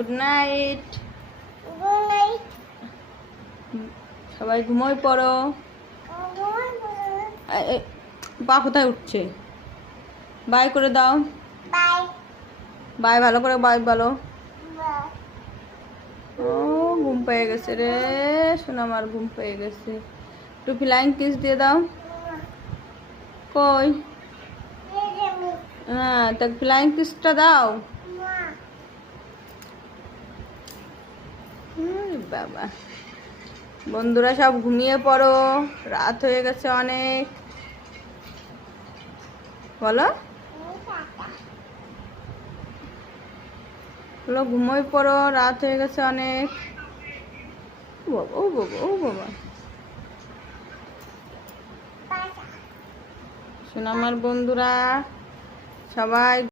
Good night. Good night. সবাই ঘুমোয় পড়ো। পা কোথায় উঠছে? বাই করে দাও। বাই। বাই ভালো করে বাই বলো। বাই। ও ঘুম পেয়ে গেছে রে, শোনা আমার ঘুম পেয়ে গেছে। একটু ফ্লাইং কিস দিয়ে দাও। কই? হ্যাঁ, তা ফ্লাইং কিসটা দাও। বাবা, বন্ধুরা সব ঘুমিয়ে পড়ো, রাত হয়ে গেছে অনেক। বলো বলো, ঘুমোয় পড়ো, রাত হয়ে গেছে অনেক। ও বাবা, ও বাবা, ও বাবা, শোনো আমার বন্ধুরা সবাই।